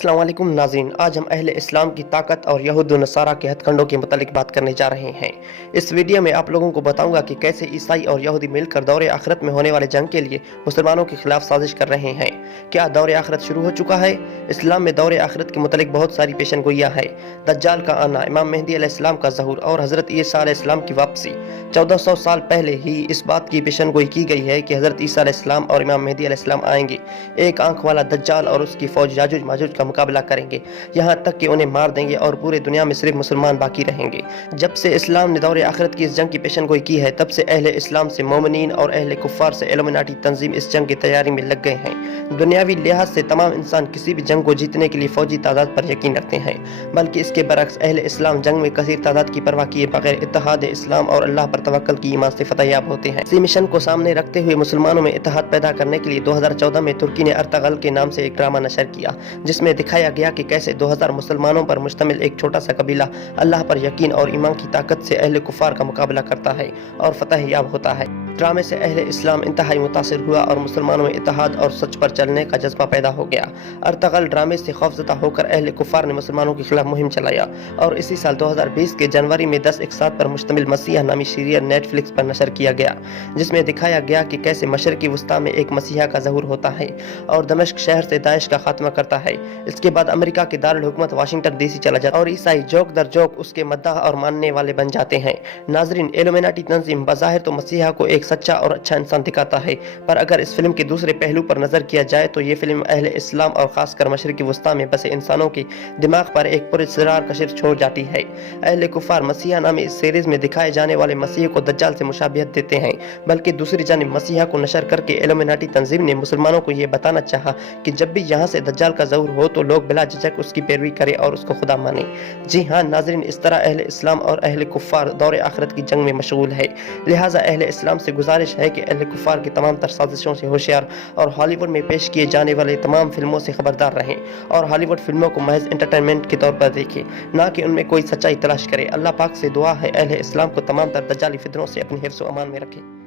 अस्सलाम वालेकुम नाज़रीन, आज हम अहले इस्लाम की ताकत और यहूद व नसारा के हथकंडों के मुतालिक बात करने जा रहे हैं। इस वीडियो में आप लोगों को बताऊंगा कि कैसे ईसाई और यहूदी मिलकर दौरे आखिरत में होने वाले जंग के लिए मुसलमानों के खिलाफ साजिश कर रहे हैं। क्या दौरे आखिरत शुरू हो चुका है? इस्लाम में दौरे आखिरत के मुतालिक बहुत सारी पेशन गोइयाँ है। दज्जाल का आना, इमाम मेहदी अलैहिस्सलाम का ज़हूर और हज़रत ईसा अलैहिस्सलाम की वापसी। 1400 साल पहले ही इस बात की पेशन गोई की गई है कि हज़रत ईसा अलैहिस्सलाम और इमाम मेहदी अलैहिस्सलाम आएंगे। एक आंख वाला दज्जाल और उसकी फौज याजुज माजुज का मुकाबला करेंगे, यहाँ तक कि उन्हें मार देंगे और पूरे दुनिया में सिर्फ मुसलमान बाकी रहेंगे। जब से इस्लाम ने दौरे आखिरत की इस जंग की पेशन गोई की है, तब से अहले इस्लाम से मोमिनीन और अहले कुफ्फार से इल्यूमिनाटी तंजीम इस जंग की तैयारी में लग गए हैं। दुनियावी लिहाज से तमाम इंसान किसी भी जंग को जीतने के लिए फौजी तादाद पर यकीन रखते हैं, बल्कि इसके बरक्स अहले इस्लाम जंग में कसीर तादाद की परवाह किए बगैर इत्तेहाद इस्लाम और अल्लाह पर तवक्कल की ईमान से फतहयाब होते हैं। इसी मिशन को सामने रखते हुए मुसलमानों में इत्तेहाद पैदा करने के लिए 2014 में तुर्की ने अर्तगल के नाम से एक ड्रामा नशर किया, जिसमें दिखाया गया कि कैसे 2000 मुसलमानों पर मुश्तमिल एक छोटा सा कबीला अल्लाह पर यकीन और ईमान की ताकत से अहले कुफार का मुकाबला करता है और फतहयाब होता है। ड्रामे से अहले इस्लाम इंतहाई मुतासिर हुआ और मुसलमानों में इत्तेहाद और सच पर चलने का जज्बा पैदा हो गया। अर्तगल ड्रामे से खौफजदा होकर अहले कुफार ने मुसलमानों के खिलाफ मुहिम चलाया और इसी साल 2020 के जनवरी में 10 एक साथ पर मुश्तमिल मसीहा नामी सीरियल नेटफ्लिक्स पर नशर किया गया, जिसमें दिखाया गया कि कैसे मशरकी वस्ता में एक मसीहा का ज़हूर होता है और दमिश्क शहर से दाइश का खात्मा करता है। इसके बाद अमेरिका के दारुल हुकूमत वाशिंगटन डीसी चला जाता और ईसाई जोक दर जोक उसके मद्दाह और मानने वाले बन जाते हैं। नाजरीन, इल्यूमिनाटी तंजीम बज़ाहिर तो मसीहा को एक सच्चा और अच्छा इंसान दिखाता है, पर अगर इस फिल्म के दूसरे पहलू पर नजर किया जाए तो ये फिल्म अहले इस्लाम और खासकर मशरकी वस्ता में बसे इंसानों के दिमाग पर एक पुरस्रार कशिर छोड़ जाती है। अहले कुफार मसीहा नामी इस सीरीज में दिखाए जाने वाले मसीह को दज्जाल से मुशाबियत देते हैं, बल्कि दूसरी जानिब मसीहा को नशर करके इल्यूमिनाटी तंजीम ने मुसलमानों को यह बताना चाहा कि जब भी यहाँ से दज्जाल का ज़हूर हो तो लोग बिला झिझक उसकी पैरवी करें और उसको खुदा माने। जी हाँ नाजरीन, इस तरह अहले इस्लाम और अहले कुफार दौरे आखिरत की जंग में मशगूल है। लिहाजा अहले इस्लाम से गुजारिश है कि अहले कुफार की तमाम तर साजिशों से होशियार और हॉलीवुड में पेश किए जाने वाले तमाम फिल्मों से खबरदार रहें और हॉलीवुड फिल्मों को महज एंटरटेनमेंट के तौर पर देखें, ना कि उनमें कोई सच्चाई तलाश करें। अल्लाह पाक से दुआ है अहले इस्लाम को तमाम तर दज्जाली फितरों से अपनी हिफ्ज़ व अमान में रखे।